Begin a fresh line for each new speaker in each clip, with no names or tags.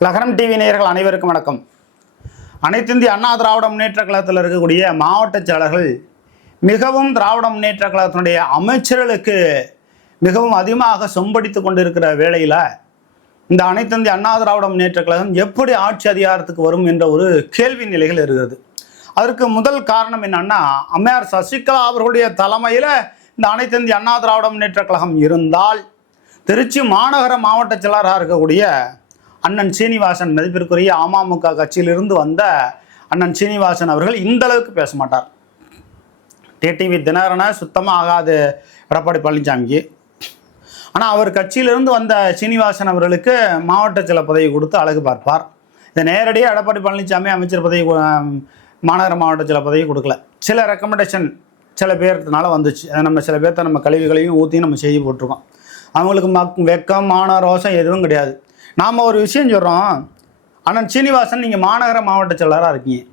லகரம் டிவி நேயர்கள் அனைவருக்கும் வணக்கம். அனைத்து இந்திய அண்ணா திராவிட முன்னேற்ற கழகத்தில் இருக்கக்கூடிய மாவட்ட செயலர்கள் மிகவும் திராவிட முன்னேற்ற கழகத்தினுடைய அமைச்சர்களுக்கு மிகவும் அதிகமாக சொம்படித்து கொண்டிருக்கிற வேளையில் இந்த அனைத்து இந்திய அண்ணா திராவிட முன்னேற்ற கழகம் எப்படி ஆட்சி அதிகாரத்துக்கு வரும் என்ற ஒரு கேள்வி நிலைகள் இருக்கிறது. அதற்கு முதல் காரணம் என்னன்னா அம்மையார் சசிகலா அவர்களுடைய தலைமையில் இந்த அனைத்து இந்திய அண்ணா திராவிட முன்னேற்ற கழகம் இருந்தால் திருச்சி மாநகர மாவட்ட செயலராக இருக்கக்கூடிய அண்ணன் சீனிவாசன் மதிப்பிற்குரிய அமமுக கட்சியிலிருந்து வந்த அண்ணன் சீனிவாசன் அவர்கள் இந்த அளவுக்கு பேச மாட்டார். டிடிவி தினகரனை சுத்தமாக ஆகாது எடப்பாடி பழனிசாமிக்கு. ஆனால் அவர் கட்சியிலிருந்து வந்த சீனிவாசன் அவர்களுக்கு மாவட்ட சில பதவி கொடுத்து அழகு பார்ப்பார். இதை நேரடியாக எடப்பாடி பழனிசாமி அமைச்சர் பதவி மாநகர மாவட்ட சில பதவி கொடுக்கல. சில ரெக்கமெண்டேஷன் சில பேர்னால வந்துச்சு. அதை நம்ம சில பேர்த்த நம்ம கழிவுகளையும் ஊற்றி நம்ம செய்தி போட்டிருக்கோம். அவங்களுக்கு மக் வெக்கம் மான ரோசம் எதுவும் கிடையாது. நாம் ஒரு விஷயம் சொல்கிறோம் அண்ணன் சீனிவாசன் நீங்கள் மாநகர மாவட்ட செயலராக இருக்கீங்க.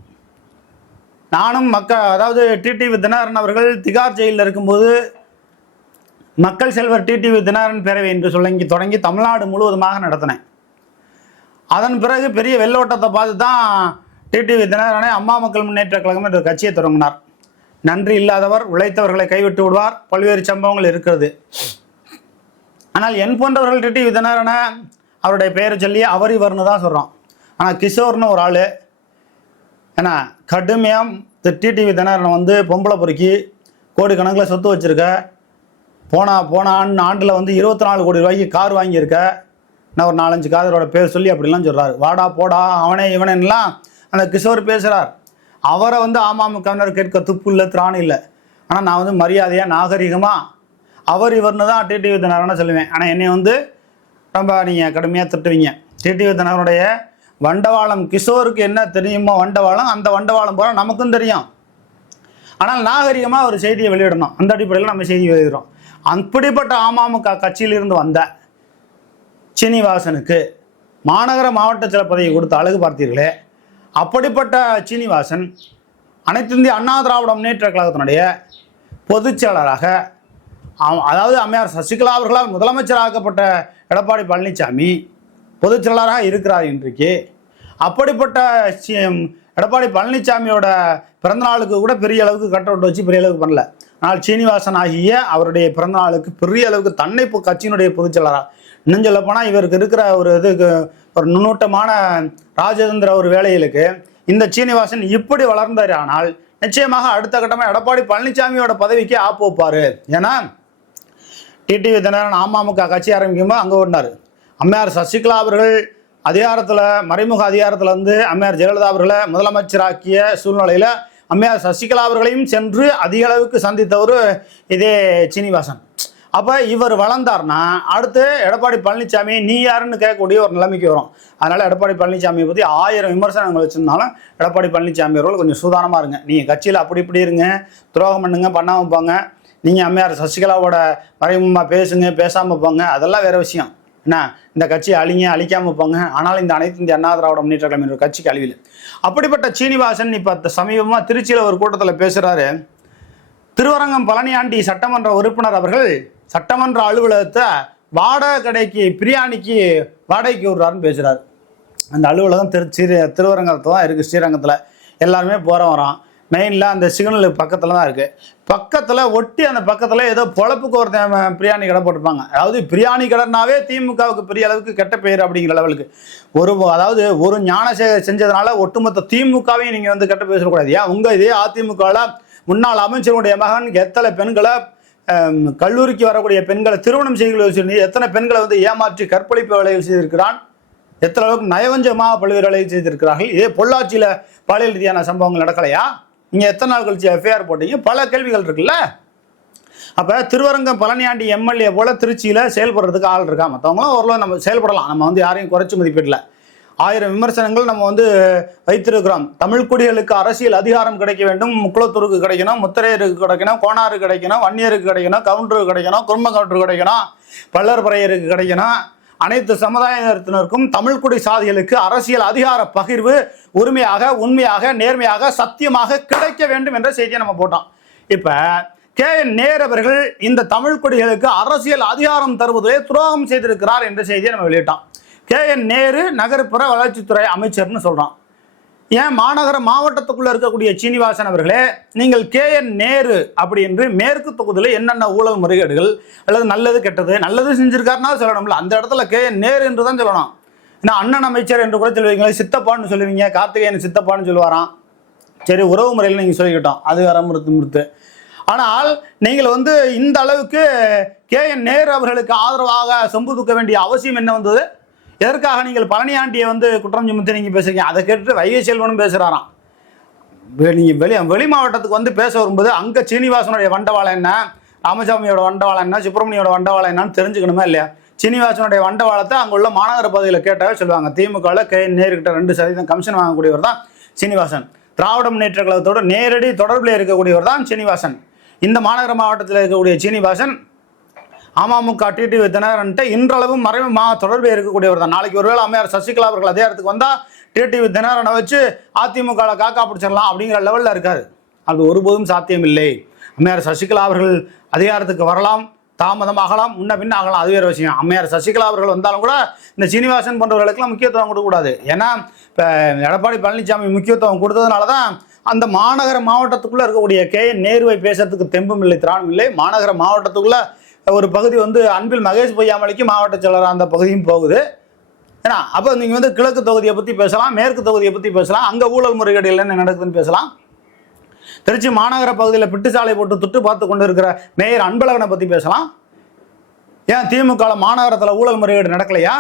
நானும் மக்கள் அதாவது டிடிவி தினகரன் அவர்கள் திகார் ஜெயிலில் இருக்கும்போது மக்கள் செல்வர் டிடிவி தினகரன் பேரவை என்று சொல்லி தொடங்கி தமிழ்நாடு முழுவதுமாக நடத்தினேன். அதன் பிறகு பெரிய வெள்ளோட்டத்தை பார்த்து தான் டிடிவி தினகரனை அம்மா மக்கள் முன்னேற்ற கழகம் என்ற கட்சியை தொடங்கினார். நன்றி இல்லாதவர் உழைத்தவர்களை கைவிட்டு விடுவார். பல்வேறு சம்பவங்கள் இருக்கிறது. ஆனால் என் போன்றவர்கள் டிடிவி தினகரனை அவருடைய பெயரை சொல்லி அவர் இவர்னு தான் சொல்கிறோம் ஆனால் கிஷோர்னு ஒரு ஆள். ஏன்னா கடுமையாக டிடிவி தினரனை வந்து பொம்பளை பொறுக்கி கோடிக்கணக்கில் சொத்து வச்சுருக்க. போன போன ஆண்டு ஆண்டில் வந்து இருபத்தி நாலு கோடி ரூபாய்க்கு கார் வாங்கியிருக்க. நான் ஒரு நாலஞ்சு காதரோட பேர் சொல்லி அப்படிலாம் சொல்கிறாரு வாடா போடா அவனே இவனெல்லாம் அந்த கிஷோர் பேசுகிறார் அவரை வந்து அமமுகவினர் கேட்க துப்பு இல்லை திராணி இல்லை. ஆனால் நான் வந்து மரியாதையாக நாகரிகமாக அவர் இவர்னு தான் டிடிவி தினகரனை சொல்லுவேன். ஆனால் என்னை வந்து ரொம்ப நீங்கள் கடுமையாக திட்டுவீங்க? டிடிவி தினகரனுடைய வண்டவாளம் கிஷோருக்கு என்ன தெரியுமோ வண்டவாளம் அந்த வண்டவாளம் போல நமக்கும் தெரியும். ஆனால் நாகரிகமாக ஒரு செய்தியை வெளியிடணும். அந்த அடிப்படையில் நம்ம செய்தி வெளியிடுறோம். அப்படிப்பட்ட அமமுக கட்சியிலிருந்து வந்த சீனிவாசனுக்கு மாநகர மாவட்ட சில கொடுத்து அழகு பார்த்தீர்களே அப்படிப்பட்ட சீனிவாசன் அனைத்து இந்திய அண்ணா திராவிட முன்னேற்ற கழகத்தினுடைய பொதுச் செயலராக அதாவது அம்மையார் சசிகலா அவர்களால் முதலமைச்சராக்கப்பட்ட எடப்பாடி பழனிசாமி பொதுச் செயலாளராக இருக்கிறார் இன்றைக்கு. அப்படிப்பட்ட எடப்பாடி பழனிசாமியோட பிறந்தநாளுக்கு கூட பெரிய அளவுக்கு கட்டவுட் வச்சு பெரிய அளவுக்கு பண்ணல. ஆனால் சீனிவாசன் ஆகிய அவருடைய பிறந்தநாளுக்கு பெரிய அளவுக்கு தன்னை இப்போ கட்சியினுடைய பொதுச் செயலராக இன்னும் சொல்ல போனால் இவருக்கு இருக்கிற ஒரு இதுக்கு ஒரு நுண்ணூட்டமான ராஜதந்திர ஒரு வேலைகளுக்கு இந்த சீனிவாசன் இப்படி வளர்ந்தார் ஆனால் நிச்சயமாக அடுத்த கட்டமாக எடப்பாடி பழனிசாமியோட பதவிக்கு ஆப்பு வைப்பார் ஏன்னா டிடிவி தினகரன் அமமுக கட்சி ஆரம்பிக்கும்போது அங்கே ஓடினார். அம்மையார் சசிகலா அவர்கள் அதிகாரத்தில் மறைமுக அதிகாரத்தில் வந்து அம்மையார் ஜெயலலிதா அவர்களை முதலமைச்சராக்கிய சூழ்நிலையில் அம்மையார் சசிகலா அவர்களையும் சென்று அதிக அளவுக்கு சந்தித்தவர் இதே சீனிவாசன். அப்போ இவர் வளர்ந்தார்னா அடுத்து எடப்பாடி பழனிசாமி நீ யாருன்னு கேட்கக்கூடிய ஒரு நிலைமைக்கு வரும். அதனால் எடப்பாடி பழனிசாமியை பற்றி ஆயிரம் விமர்சனங்கள் வச்சுருந்தாலும் எடப்பாடி பழனிசாமி அவர்கள் கொஞ்சம் சூதானமாக இருங்க. நீங்கள் கட்சியில் அப்படி இப்படி இருங்க துரோகம் பண்ணுங்க பண்ணாமல் போங்க. நீங்கள் அம்மையார் சசிகலாவோட மறைமுகமாக பேசுங்க பேசாமல் போங்க. அதெல்லாம் வேற விஷயம். என்ன? இந்த கட்சி அழிங்க அழிக்காமல் போங்க. ஆனால் இந்த அனைத்து இந்திய அண்ணா திராவிட முன்னேற்ற கழகம் கட்சிக்கு அழிவில் அப்படிப்பட்ட சீனிவாசன் இப்போ சமீபமாக திருச்சியில் ஒரு கூட்டத்தில் பேசுகிறாரு திருவரங்கம் பழனியாண்டி சட்டமன்ற உறுப்பினர் அவர்கள் சட்டமன்ற அலுவலகத்தை வாடகை கடைக்கு பிரியாணிக்கு வாடகைக்கு விடுறாருன்னு பேசுகிறார் அந்த அலுவலகம் திரு திருவரங்கத்தில் தான் இருக்குது ஸ்ரீரங்கத்தில். எல்லாருமே போகிறோம் வரான் மெயினில் அந்த சிக்னலுக்கு பக்கத்தில் தான் இருக்குது பக்கத்தில் ஒட்டி அந்த பக்கத்தில் ஏதோ பொழப்புக்கு ஒருத்தன் பிரியாணி கடை போட்டிருப்பாங்க. அதாவது பிரியாணி கடைனாவே திமுகவுக்கு பெரிய அளவுக்கு கெட்ட பெயர் அப்படிங்கிற லெவலுக்கு. ஒரு அதாவது ஒரு ஞானசேகர் செஞ்சதுனால ஒட்டுமொத்த திமுகவையும் நீங்கள் வந்து கெட்ட பேசக்கூடாது ஏன்? உங்கள் இதே அதிமுகவில் முன்னாள் அமைச்சருடைய மகன் எத்தனை பெண்களை கல்லூரிக்கு வரக்கூடிய பெண்களை திருமணம் செய்து எத்தனை பெண்களை வந்து ஏமாற்றி கற்பழிப்பு வேலைகள் செய்திருக்கிறான்? எத்தனை அளவுக்கு நயவஞ்சமாக பல்வேறு வேலைகள் செய்திருக்கிறார்கள்? இதே பொள்ளாச்சியில் பாலியல் ரீதியான சம்பவங்கள் நடக்கலையா? நீங்கள் எத்தனை நாள் கழிச்சு எஃப்ஐஆர் போட்டீங்க? பல கேள்விகள் இருக்குல்ல. அப்போ திருவரங்கம் பழனியாண்டி எம்எல்ஏ போல் திருச்சியில் செயல்படுறதுக்கு ஆள் இருக்கா? மற்றவங்களும் ஓரளவு நம்ம செயல்படலாம். நம்ம வந்து யாரையும் குறைச்சி மதிப்பிடல. ஆயிரம் விமர்சனங்கள் நம்ம வந்து வைத்திருக்கிறோம். தமிழ் குடிகளுக்கு அரசியல் அதிகாரம் கிடைக்க வேண்டும். முக்குளத்தூருக்கு கிடைக்கணும் முத்திரையருக்கு கிடைக்கணும் கோணாருக்கு கிடைக்கணும் வன்னியருக்கு கிடைக்கணும் கவுண்டருக்கு கிடைக்கணும் குடும்ப கவுண்டருக்கு கிடைக்கணும் பல்லர்பறையருக்கு கிடைக்கணும். அனைத்து சமுதாயத்தினருக்கும் தமிழ்குடி சாதிகளுக்கு அரசியல் அதிகார பகிர்வு உரிமையாக உண்மையாக நேர்மையாக சத்தியமாக கிடைக்க வேண்டும் என்ற செய்தியை நம்ம போட்டோம். இப்போ கே என் நேர் அவர்கள் இந்த தமிழ் குடிகளுக்கு அரசியல் அதிகாரம் தருவதிலே துரோகம் செய்திருக்கிறார் என்ற செய்தியை நம்ம வெளியிட்டோம். கே என் நேரு நகர்ப்புற வளர்ச்சித்துறை அமைச்சர்னு சொல்கிறான் ஏன் மாநகர மாவட்டத்துக்குள்ள இருக்கக்கூடிய சீனிவாசன் அவர்களே நீங்கள் கே என் நேரு அப்படி என்று மேற்கு தொகுதியில் என்னென்ன ஊழல் முறைகேடுகள் அல்லது நல்லது கெட்டது நல்லது செஞ்சிருக்காருனா சொல்லணும்ல. அந்த இடத்துல கே என் நேரு என்று தான் சொல்லணும். ஏன்னா அண்ணன் அமைச்சர் என்று கூட சொல்லுவீங்களே சித்தப்பான்னு சொல்லுவீங்க கார்த்திகேயன் சித்தப்பான்னு சொல்லுவாராம். சரி உறவு முறையில் நீங்கள் சொல்லிக்கிட்டோம். அது வர முறுத்து முறுத்து. ஆனால் நீங்கள் வந்து இந்த அளவுக்கு கே என் நேரு அவர்களுக்கு ஆதரவாக சொம்பு தூக்க வேண்டிய அவசியம் என்ன வந்தது? எதற்காக நீங்கள் பழனியாண்டியை வந்து குற்றம் சுமத்தி நீங்கள் பேசுகிறீங்க அதை கேட்டுட்டு வைகை செல்வனும் பேசுகிறாராம் நீங்கள் வெளி வெளி மாவட்டத்துக்கு வந்து பேச வரும்போது அங்கே சீனிவாசனுடைய வண்டவாளம் என்ன? ராமசாமியோட வண்டவாளம் என்ன? சுப்பிரமணியோட வண்டவாளம் என்னன்னு தெரிஞ்சுக்கணுமா இல்லையா? சீனிவாசனுடைய வண்டவாளத்தை அங்கே உள்ள மாநகர பகுதியில் கேட்டாவே சொல்லுவாங்க. திமுகவில் கே நேருக்கிட்ட ரெண்டு சதவீதம் கமிஷன் வாங்கக்கூடியவர் தான் சீனிவாசன். திராவிட முன்னேற்ற கழகத்தோட நேரடி தொடர்பில் இருக்கக்கூடியவர் தான் சீனிவாசன். இந்த மாநகர மாவட்டத்தில் இருக்கக்கூடிய சீனிவாசன் அமமுக டிடிவி தினகரன்ட்டு இன்றளவும் மறைமுகமாக மா தொடர்பு இருக்கக்கூடியவர் தான். நாளைக்கு ஒருவேளை அம்மையார் சசிகலா அவர்கள் அதே இடத்துக்கு வந்தால் டிடிவி தினகரனை வச்சு அதிமுகவில் காக்கா பிடிச்சிடலாம் அப்படிங்கிற லெவலில் இருக்காரு. அது ஒருபோதும் சாத்தியமில்லை. அம்மையார் சசிகலா அவர்கள் அதிகாரத்துக்கு வரலாம் தாமதமாகலாம் முன்ன பின்ன ஆகலாம். அது வேறு விஷயம். அம்மையார் சசிகலா அவர்கள் வந்தாலும் கூட இந்த சீனிவாசன் போன்றவர்களுக்கெல்லாம் முக்கியத்துவம் கொடுக்கக்கூடாது. ஏன்னா இப்போ எடப்பாடி பழனிசாமி முக்கியத்துவம் கொடுத்ததுனால தான் அந்த மாநகர மாவட்டத்துக்குள்ளே இருக்கக்கூடிய கே என் நேருவை பேசுறதுக்கு தெம்பும் இல்லை திராணும் இல்லை. மாநகர மாவட்டத்துக்குள்ளே ஒரு பகுதி வந்து அன்பில் மகேஷ் பொய்யாமலைக்கு மாவட்ட செயலராக அந்த பகுதியும் போகுது. ஏன்னா அப்போ நீங்கள் வந்து கிழக்கு தொகுதியை பற்றி பேசலாம் மேற்கு தொகுதியை பற்றி பேசலாம் அங்கே ஊழல் முறைகேடு என்ன நடக்குதுன்னு பேசலாம். திருச்சி மாநகர பகுதியில் பிட்டுச்சாலை போட்டு துட்டு பார்த்து கொண்டு இருக்கிற மேயர் அன்பழகனை பற்றி பேசலாம். ஏன் திமுக மாநகரத்தில் ஊழல் முறைகேடு நடக்கலையா?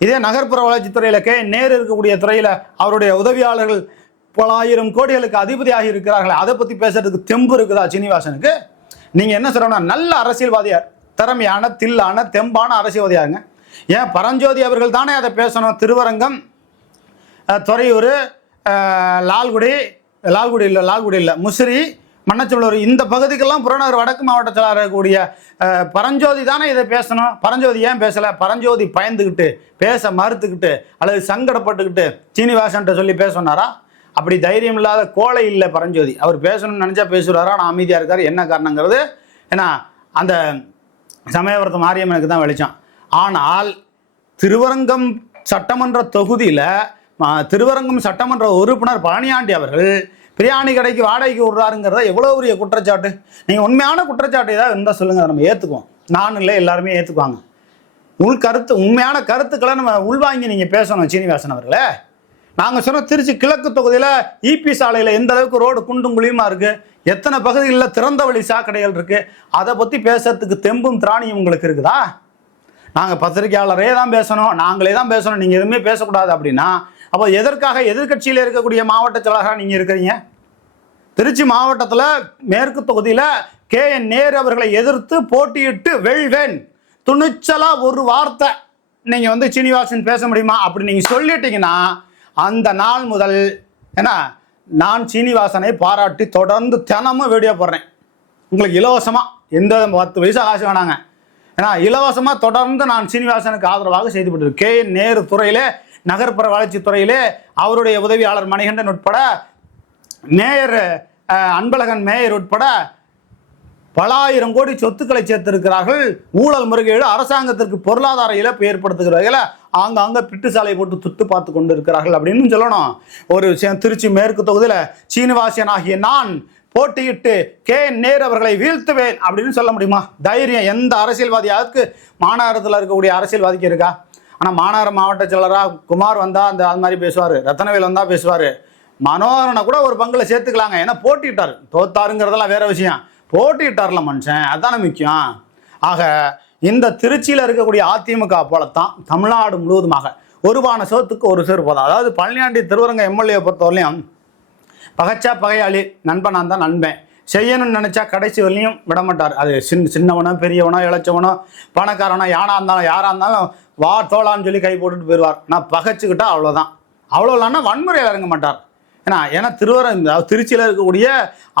இதே நகர்ப்புற வளர்ச்சித்துறையில் கே நேர் இருக்கக்கூடிய துறையில் அவருடைய உதவியாளர்கள் பல ஆயிரம் கோடிகளுக்கு அதிபதியாகி இருக்கிறார்கள். அதை பற்றி பேசுறதுக்கு தெம்பு இருக்குதா சீனிவாசனுக்கு? நீங்கள் என்ன சொல்லணும் நல்ல அரசியல்வாதியார். திறமையான தில்லான தெம்பான அரசியல்வாதியாருங்க. ஏன்? பரஞ்சோதி அவர்கள் தானே அதை பேசணும். திருவரங்கம் துறையூர் லால்குடி லால்குடி இல்லை லால்குடி இல்லை முசிறி மன்னச்சூழூர் இந்த பகுதிக்கெல்லாம் புறநகர் வடக்கு மாவட்டத்தில் இருக்கக்கூடிய பரஞ்சோதி தானே இதை பேசணும். பரஞ்சோதி ஏன் பேசலை? பரஞ்சோதி பயந்துக்கிட்டு பேச மறுத்துக்கிட்டு அல்லது சங்கடப்பட்டுக்கிட்டு சீனிவாசன்ட்ட சொல்லி பேச சொன்னாரா? அப்படி தைரியம் இல்லாத கோழை இல்லை பரஞ்சோதி. அவர் பேசணும்னு நினச்சா பேசுகிறாரா நான் அமைதியாக இருக்கார். என்ன காரணங்கிறது? ஏன்னா அந்த சமயபுரத்து மாரியம்மனுக்கு தான் வெளிச்சம். ஆனால் திருவரங்கம் சட்டமன்ற தொகுதியில் திருவரங்கம் சட்டமன்ற உறுப்பினர் பழனியாண்டி அவர்கள் பிரியாணி கடைக்கு வாடகைக்கு விடுறாருங்கிறத எவ்வளோ பெரிய குற்றச்சாட்டு? நீங்கள் உண்மையான குற்றச்சாட்டு ஏதாவது இருந்தால் சொல்லுங்கள் நம்ம ஏற்றுக்குவோம் நான் இல்லை எல்லாருமே ஏற்றுக்குவாங்க உள் கருத்து உண்மையான கருத்துக்களை நம்ம உள்வாங்கி நீங்கள் பேசணும் சீனிவாசன் அவர்களே. நாங்கள் சொன்ன திருச்சி கிழக்கு தொகுதியில் ஈபி சாலையில் எந்த அளவுக்கு ரோடு குண்டும் குழியுமா இருக்குது எத்தனை பகுதிகளில் திறந்த வழி சாக்கடைகள் இருக்குது அதை பற்றி பேசுறதுக்கு தெம்பும் திராணியும் உங்களுக்கு இருக்குதா? நாங்கள் பத்திரிகையாளரே தான் பேசணும். நாங்களே தான் பேசணும். நீங்கள் எதுவுமே பேசக்கூடாது அப்படின்னா அப்போ எதற்காக எதிர்க்கட்சியில் இருக்கக்கூடிய மாவட்ட செயலாளராக நீங்கள் இருக்கிறீங்க? திருச்சி மாவட்டத்தில் மேற்கு தொகுதியில் கே. என். நேரு அவர்களை எதிர்த்து போட்டியிட்டு வெல்வேன். துணிச்சலா ஒரு வார்த்தை. நீங்கள் வந்து சீனிவாசன் பேச முடியுமா? அப்படி நீங்கள் சொல்லிட்டீங்கன்னா அந்த நாள் முதல் ஏன்னா நான் சீனிவாசனை பாராட்டி தொடர்ந்து தினமும் வீடியோ போடுறேன். உங்களுக்கு இலவசமாக எந்த பத்து வயசு காசு வேணாங்க. ஏன்னா இலவசமாக தொடர்ந்து நான் சீனிவாசனுக்கு ஆதரவாக செய்துவிட்டு கே. என். நேரு துறையிலே நகர்ப்புற வளர்ச்சித் துறையிலே அவருடைய உதவியாளர் மணிகண்டன் உட்பட மேயர் அன்பழகன் மேயர் உட்பட பல ஆயிரம் கோடி சொத்துக்களை சேர்த்திருக்கிறார்கள். ஊழல் முறைகேடு அரசாங்கத்திற்கு பொருளாதார இழப்பு ஏற்படுத்துகிற வகையில் ஆங்காங்க பிட்டு சாலை போட்டு துட்டு பார்த்து கொண்டு இருக்கிறார்கள் அப்படின்னு சொல்லணும். ஒரு திருச்சி மேற்கு தொகுதியில் சீனிவாசன் ஆகிய நான் போட்டியிட்டு கே. நேர் அவர்களை வீழ்த்துவேன் அப்படின்னு சொல்ல முடியுமா? தைரியம் எந்த அரசியல்வாதியாருக்கு மாநகரத்தில் இருக்கக்கூடிய அரசியல்வாதிக்கு இருக்கா? ஆனால் மாநகர மாவட்ட செயலராக குமார் வந்தால் அந்த அது மாதிரி பேசுவார் ரத்தனவேல் வந்தால் பேசுவார். மனோகரனை கூட ஒரு பங்கில் சேர்த்துக்கலாங்க. ஏன்னா போட்டிட்டார் தோத்தாருங்கிறதெல்லாம் வேற விஷயம். போட்டிட்டார்ல மனுஷன் அதானே முக்கியம். ஆக இந்த திருச்சியில் இருக்கக்கூடிய அதிமுக போலத்தான் தமிழ்நாடு முழுவதுமாக ஒருபான சோத்துக்கு ஒரு சேர் போதும். அதாவது பழனியாண்டி திருவரங்க எம்எல்ஏ பொறுத்தவரையிலையும் பகைச்சா பகையாளி நண்பனாக தான் நண்பன். செய்யணும்னு நினச்சா கடைசி வரலையும் விடமாட்டார். அது சின்ன சின்னவனோ பெரியவனோ இளைச்சவனோ பணக்காரனோ யானா இருந்தாலும் யாராக இருந்தாலும் வா தோலான்னு சொல்லி கை போட்டுட்டு போயிடுவார் நான் பகைச்சிக்கிட்டா அவ்வளோதான் அவ்வளோ இல்லைன்னா வன்முறையில் இறங்க மாட்டார். ஏன்னா ஏன்னா திருவரம் திருச்சியில் இருக்கக்கூடிய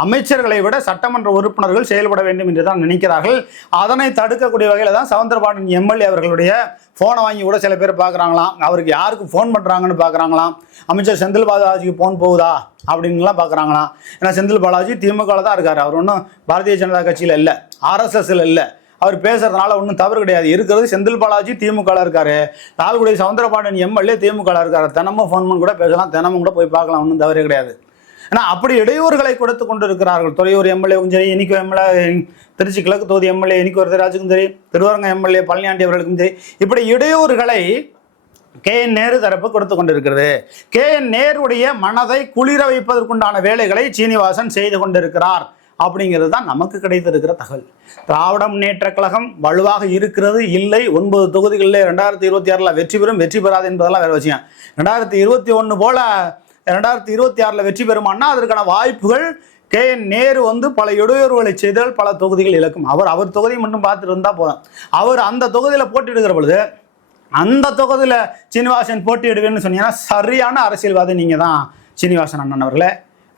அமைச்சர்களை விட சட்டமன்ற உறுப்பினர்கள் செயல்பட வேண்டும் என்று தான் நினைக்கிறார்கள். அதனை தடுக்கக்கூடிய வகையில் தான் சவுந்தரபாண்டன் எம்எல்ஏ அவர்களுடைய ஃபோனை வாங்கி கூட சில பேர் பார்க்குறாங்களாம் அவருக்கு யாருக்கு ஃபோன் பண்ணுறாங்கன்னு பார்க்குறாங்களாம் அமைச்சர் செந்தில் பாலாஜிக்கு ஃபோன் போகுதா? அப்படின்லாம் பார்க்குறாங்களாம் ஏன்னா செந்தில் பாலாஜி திமுகவில் தான் இருக்கார். அவர் ஒன்றும் பாரதிய ஜனதா கட்சியில் இல்லை. ஆர்எஸ்எஸ்ல இல்லை. அவர் பேசுறதுனால ஒன்றும் தவறு கிடையாது. இருக்கிறது செந்தில் பாலாஜி திமுக இருக்காரு. லால்குடி சவுந்தரபாண்டியன் எம்எல்ஏ திமுக இருக்காரு. தினமும் ஃபோன் பண்ணி கூட பேசலாம். தினமும் கூட போய் பார்க்கலாம். ஒன்றும் தவறே கிடையாது. ஏன்னா அப்படி இடையூறுகளை கொடுத்து கொண்டு இருக்கிறார்கள் துறையூர் எம்எல்ஏ சரி இனிக்கு எம்எல்ஏ திருச்சி கிழக்கு தொகுதி எம்எல்ஏ இனிக்கு ராஜுக்கும் சரி திருவரங்க எம்எல்ஏ பழனியாண்டி அவர்களுக்கும் சரி இப்படி இடையூறுகளை கே என் நேரு தரப்பு கொடுத்து கொண்டிருக்கிறது. கே என் நேருடைய மனதை குளிர வைப்பதற்குண்டான வேலைகளை சீனிவாசன் செய்து கொண்டிருக்கிறார். அப்படிங்கிறது தான் நமக்கு கிடைத்திருக்கிற தகவல். திராவிட முன்னேற்ற கழகம் வலுவாக இருக்கிறது இல்லை. ஒன்பது தொகுதிகளில் ரெண்டாயிரத்தி இருபத்தி ஆறில் வெற்றி பெறும் வெற்றி பெறாது என்பதெல்லாம் வேறு விஷயம். ரெண்டாயிரத்தி இருபத்தி ஒன்று போல் ரெண்டாயிரத்தி இருபத்தி ஆறில் வெற்றி பெறுமானா அதற்கான வாய்ப்புகள் கே. என். நேரு வந்து பல இடையூறுகளை செய்தால் பல தொகுதிகள் இழக்கும். அவர் அவர் தொகுதியை மட்டும் பார்த்துட்டு இருந்தால் போதும். அவர் அந்த தொகுதியில் போட்டியிடுகிற பொழுது அந்த தொகுதியில் சீனிவாசன் போட்டியிடுவேன்னு சொன்னீங்கன்னா சரியான அரசியல்வாதி நீங்கள் தான் சீனிவாசன் அண்ணன் அவர்களே.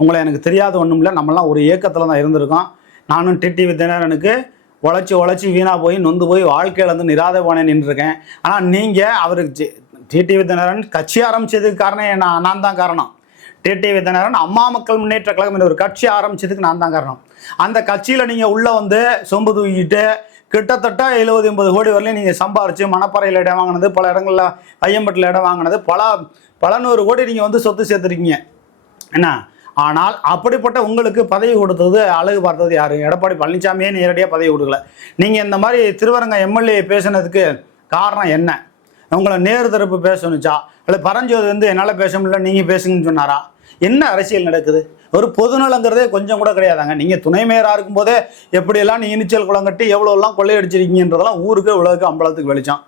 உங்களை எனக்கு தெரியாத ஒன்றும் இல்லை. நம்மலாம் ஒரு இயக்கத்தில் தான் இருந்திருக்கோம். நானும் டிடிவி தினகரனுக்கு உழைச்சி உழைச்சி வீணாக போய் நொந்து போய் வாழ்க்கையில் வந்து நிராத போனேன் நின்றுருக்கேன். ஆனால் நீங்கள் அவருக்கு டிடிவி தினகரன் கட்சி ஆரம்பிச்சதுக்கு காரணம் நான் நான் தான் காரணம். டிடிவி தினகரன் அம்மா மக்கள் முன்னேற்ற கழகம் என்ற ஒரு கட்சி ஆரம்பிச்சதுக்கு நான் தான் காரணம். அந்த கட்சியில் நீங்கள் உள்ளே வந்து சொம்பு தூக்கிட்டு கிட்டத்தட்ட எழுபது எண்பது கோடி வரலையும் நீங்கள் சம்பாரிச்சு மணப்பறையில் இடம் வாங்கினது பல இடங்களில் ஐயம்பட்டில் இடம் வாங்கினது பல பல நூறு கோடி நீங்கள் வந்து சொத்து சேர்த்துருக்கீங்க. என்ன? ஆனால் அப்படிப்பட்ட உங்களுக்கு பதவி கொடுத்தது அழகு பார்த்தது யாரு? எடப்பாடி பழனிசாமியே நேரடியாக பதவி கொடுக்கல. நீங்கள் இந்த மாதிரி திருவரங்க எம்எல்ஏ பேசுனதுக்கு காரணம் என்ன? உங்களை நேரு தரப்பு பேசணுச்சா? இல்லை பரஞ்சோதி வந்து என்னால் பேச முடியல நீங்கள் பேசுங்கன்னு சொன்னாரா? என்ன அரசியல் நடக்குது? ஒரு பொதுநலங்கிறதே கொஞ்சம் கூட கிடையாதாங்க. நீங்கள் துணை மேயராக இருக்கும்போதே எப்படியெல்லாம் நீ இனிச்சல் குளம் கட்டி எவ்வளோலாம் கொள்ளையடிச்சிருக்கீங்கன்றதெல்லாம் ஊருக்கு இவ்வளோக்கு அம்பலத்துக்கு வெளிச்சம்.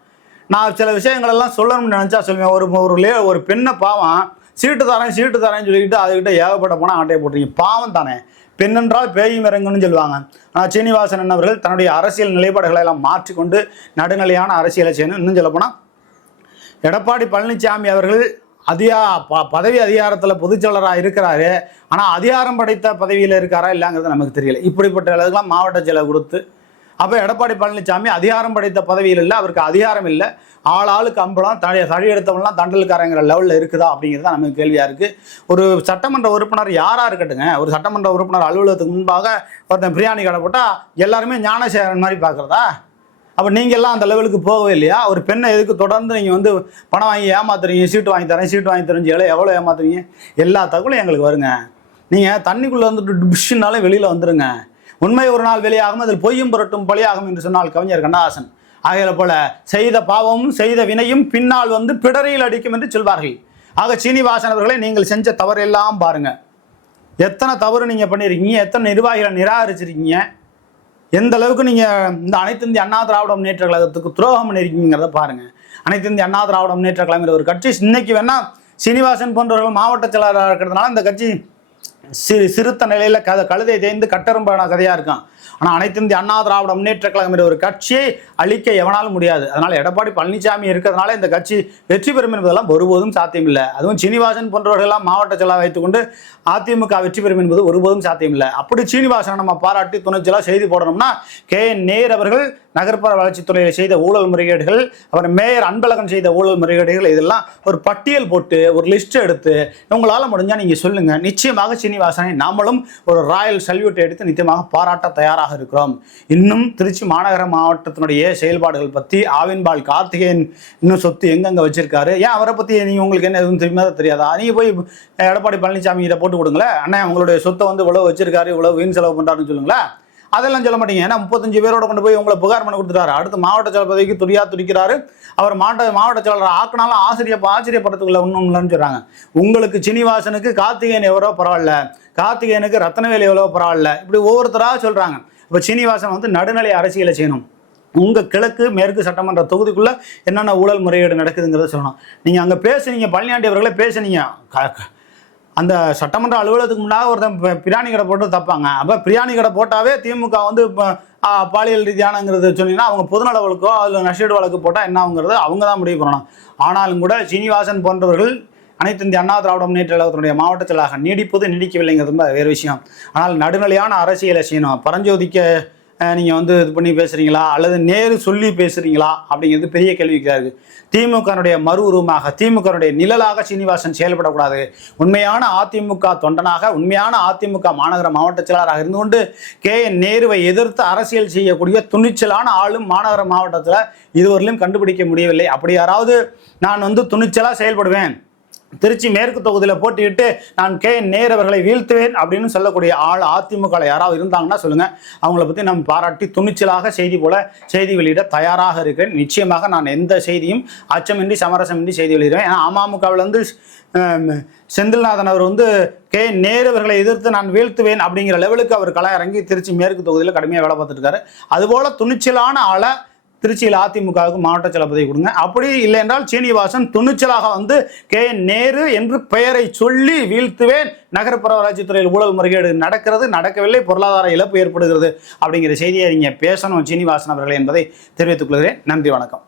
நான் சில விஷயங்களெல்லாம் சொல்லணும்னு நினச்சா சொல்லுவேன். ஒரு ஒரு லே ஒரு பெண்ணை பாவம். சீட்டு தரேன் சீட்டு தரேன்னு சொல்லிக்கிட்டு அதுக்கிட்ட ஏகப்பட்ட போனால் ஆட்டையை போட்டுறீங்க பாவம் தானே. பெண்ணென்றால் பேயும் இறங்குன்னு சொல்லுவாங்க. ஆனால் சீனிவாசன் என்னவர்கள் தன்னுடைய அரசியல் நிலைப்பாடுகளை எல்லாம் மாற்றிக்கொண்டு நடுநிலையான அரசியலை செய்யணும். இன்னும் சொல்லப்போனால் எடப்பாடி பழனிசாமி அவர்கள் அதிகா ப பதவி அதிகாரத்தில் பொதுச்செயலராக இருக்கிறாரு. ஆனால் அதிகாரம் படைத்த பதவியில் இருக்காரா இல்லைங்கிறது நமக்கு தெரியல. இப்படிப்பட்ட அளவுக்குலாம் மாவட்ட செயலை கொடுத்து அப்போ எடப்பாடி பழனிசாமி அதிகாரம் படைத்த பதவியில் இல்லை அவருக்கு அதிகாரம் இல்லை. ஆள் ஆளுக்கு அம்பலம் தழி தழி எடுத்தவங்களாம் தண்டலுக்காரங்கிற லெவலில் இருக்குதா அப்படிங்கிறது தான் நமக்கு கேள்வியாக இருக்குது ஒரு சட்டமன்ற உறுப்பினர் யாராக இருக்கட்டுங்க ஒரு சட்டமன்ற உறுப்பினர் அலுவலகத்துக்கு முன்பாக ஒருத்தன் பிரியாணி கடை போட்டால் எல்லாருமே ஞானசேகரன் மாதிரி பார்க்குறதா? அப்போ நீங்கள்லாம் அந்த லெவலுக்கு போகவே இல்லையா? ஒரு பெண்ணை எதுக்கு தொடர்ந்து நீங்கள் வந்து பணம் வாங்கி ஏமாத்துறீங்க சீட்டு வாங்கி தரேன் சீட்டு வாங்கி தரேன் எவ்வளோ எவ்வளோ ஏமாத்துறீங்க? எல்லா தகவலும் எங்களுக்கு வருங்க. நீங்கள் தண்ணிக்குள்ளே வந்துட்டு டிஷ்னாலே வெளியில் வந்துடுங்க உண்மை ஒரு நாள் வெளியாகும் அதில் பொய்யும் புரட்டும் பழியாகும் என்று சொன்னால் கவிஞர் கண்ணதாசன். ஆகிய போல செய்த பாவமும் செய்த வினையும் பின்னால் வந்து பிடரியில் அடிக்கும் என்று சொல்வார்கள். ஆக சீனிவாசன் அவர்களை நீங்கள் செஞ்ச தவறெல்லாம் பாருங்க. எத்தனை தவறு நீங்கள் பண்ணியிருக்கீங்க? எத்தனை நிர்வாகிகளை நிராகரிச்சிருக்கீங்க? எந்த அளவுக்கு நீங்கள் இந்த அனைத்து இந்திய அண்ணா திராவிட முன்னேற்ற கழகத்துக்கு துரோகம் பண்ணியிருக்கீங்கிறத பாருங்கள் அனைத்து இந்திய அண்ணா திராவிட முன்னேற்ற கழகங்கிற ஒரு கட்சி இன்னைக்கு வேணா சீனிவாசன் போன்றவர்கள் மாவட்ட செயலாளராக இருக்கிறதுனால இந்த கட்சி சிறு சிறுத்த நிலையில் கதை கழுதை தேய்ந்து கட்டரும்பான கதையாக இருக்கும் ஆனால் அனைத்து இந்திய அண்ணா திராவிட முன்னேற்ற கழகம் என்ற ஒரு கட்சியை அழிக்க எவனாலும் முடியாது. அதனால் எடப்பாடி பழனிசாமி இருக்கிறதுனால இந்த கட்சி வெற்றி பெறும் என்பதெல்லாம் ஒருபோதும் சாத்தியமில்லை. அதுவும் சீனிவாசன் போன்றவர்களெல்லாம் மாவட்ட செயலாக வைத்துக்கொண்டு அதிமுக வெற்றி பெறும் என்பது ஒருபோதும் சாத்தியமில்லை. அப்படி சீனிவாசனை நம்ம பாராட்டி துணைச்சலாக செய்தி போடணும்னா கே. என். நேர் அவர்கள் நகர்ப்புற வளர்ச்சித்துறையில் செய்த ஊழல் முறைகேடுகள் அப்புறம் மேயர் அன்பழகன் செய்த ஊழல் முறைகேடுகள் இதெல்லாம் ஒரு பட்டியல் போட்டு ஒரு லிஸ்ட் எடுத்து உங்களால் முடிஞ்சால் நீங்கள் சொல்லுங்கள் நிச்சயமாக சீனிவாசனை நாமளும் ஒரு ராயல் சல்யூட் எடுத்து நிச்சயமாக பாராட்ட தயாராக இருக்கிறோம். இன்னும் திருச்சி மாநகர மாவட்டத்தினுடைய செயல்பாடுகள் பற்றி ஆவின்பால் கார்த்திகேயன் இன்னும் சொத்து எங்கெங்கே வச்சிருக்காரு? ஏன் அவரை பற்றி நீங்கள் உங்களுக்கு என்ன எதுவும் தெரியுமா? தெரியாதா? நீங்கள் போய் எடப்பாடி பழனிசாமி இதை போட்டு கொடுங்களேன். அண்ணன் உங்களுடைய சொத்தை வந்து இவ்வளோ வச்சிருக்காரு இவ்வளோ வீண் செலவு பண்ணுறாருன்னு சொல்லுங்களேன். அதெல்லாம் சொல்ல மாட்டீங்க. ஏன்னா முப்பத்தஞ்சு பேரோட கொண்டு போய் உங்களை புகார் பண்ண கொடுத்துட்டாரு. அடுத்து மாவட்ட செயலர் துரியா துடியா துடிக்கிறாரு. அவர் மாவட்ட மாவட்ட செயலர் ஆக்கினாலும் ஆசிரியர் ஆச்சரியப்படுறதுக்குள்ள ஒன்றும் இல்லைன்னு சொல்கிறாங்க உங்களுக்கு சீனிவாசனுக்கு கார்த்திகேயன் எவ்வளோ பரவாயில்ல. கார்த்திகேயனுக்கு ரத்னவேல் எவ்வளோ பரவாயில்ல. இப்படி ஒவ்வொருத்தராக சொல்கிறாங்க இப்போ சீனிவாசன் வந்து நடுநிலை அரசியலை செய்யணும். உங்கள் கிழக்கு மேற்கு சட்டமன்ற தொகுதிக்குள்ளே என்னென்ன ஊழல் முறையீடு நடக்குதுங்கிறத சொல்லணும். நீங்கள் அங்கே பேசுனீங்க பழனியாண்டி அவர்களே பேசுனீங்க. க- க- அந்த சட்டமன்ற அலுவலகத்துக்கு முன்னாக ஒருத்தன் பிரியாணி கடை போட்டு தப்பாங்க. அப்போ பிரியாணி கடை போட்டாவே திமுக வந்து இப்போ பாலியல் ரீதியானங்கிறது சொன்னீங்கன்னா அவங்க பொதுநல வழக்கோ அதில் நஷ்டீடு வழக்கு போட்டால் என்ன அவங்க தான் முடிவு பண்ணணும். ஆனாலும் கூட சீனிவாசன் போன்றவர்கள் அனைத்து இந்திய அண்ணா திராவிட முன்னேற்ற கழகத்தினுடைய மாவட்ட செயலாக நீடிப்பது நீடிக்கவில்லைங்கிறது வேறு விஷயம். ஆனால் நடுநிலையான அரசியலை செய்யணும். பரஞ்சோதிக்க நீங்கள் வந்து இது பண்ணி பேசுகிறீங்களா அல்லது நேரு சொல்லி பேசுகிறீங்களா அப்படிங்கிறது பெரிய கேள்விக்காக இருக்குது திமுகனுடைய மறு உருவமாக திமுகனுடைய நிழலாக சீனிவாசன் செயல்படக்கூடாது. உண்மையான அதிமுக தொண்டனாக உண்மையான அதிமுக மாநகர மாவட்ட செயலாளராக இருந்து கொண்டு கே. என். நேருவை எதிர்த்து அரசியல் செய்யக்கூடிய துணிச்சலான ஆளும் மாநகர மாவட்டத்தில் இதுவரையிலும் கண்டுபிடிக்க முடியவில்லை. அப்படி யாராவது நான் வந்து துணிச்சலாக செயல்படுவேன். திருச்சி மேற்கு தொகுதியில் போட்டியிட்டு நான் கே நேர் அவர்களை வீழ்த்துவேன் அப்படின்னு சொல்லக்கூடிய ஆள் அதிமுக யாராவது இருந்தாங்கன்னா சொல்லுங்க. அவங்கள பற்றி நம்ம பாராட்டி துணிச்சலாக செய்தி போல செய்தி வெளியிட தயாராக இருக்கிறேன். நிச்சயமாக நான் எந்த செய்தியும் அச்சமின்றி சமரசமின்றி செய்தி வெளியிடுவேன். ஏன்னா அமமுகவில் வந்து செந்தில்நாதன் அவர் வந்து கே நேருவர்களை எதிர்த்து நான் வீழ்த்துவேன் அப்படிங்கிற லெவலுக்கு அவர் களம் இறங்கி திருச்சி மேற்கு தொகுதியில் கடுமையாக வேலை பார்த்துருக்காரு அதுபோல துணிச்சலான ஆளை திருச்சியில் அதிமுகவுக்கு மாவட்ட தளபதி கொடுங்க. அப்படி இல்லை என்றால் சீனிவாசன் துணிச்சலாக வந்து கே. நேரு என்று பெயரை சொல்லி வீழ்த்துவேன். நகர்ப்புற வளர்ச்சித்துறையில் ஊழல் முறைகேடு நடக்கிறது நடக்கவில்லை பொருளாதார இழப்பு ஏற்படுகிறது அப்படிங்கிற செய்தியை நீங்கள் பேசணும் சீனிவாசன் அவர்கள் என்பதை தெரிவித்துக் கொள்கிறேன். நன்றி வணக்கம்.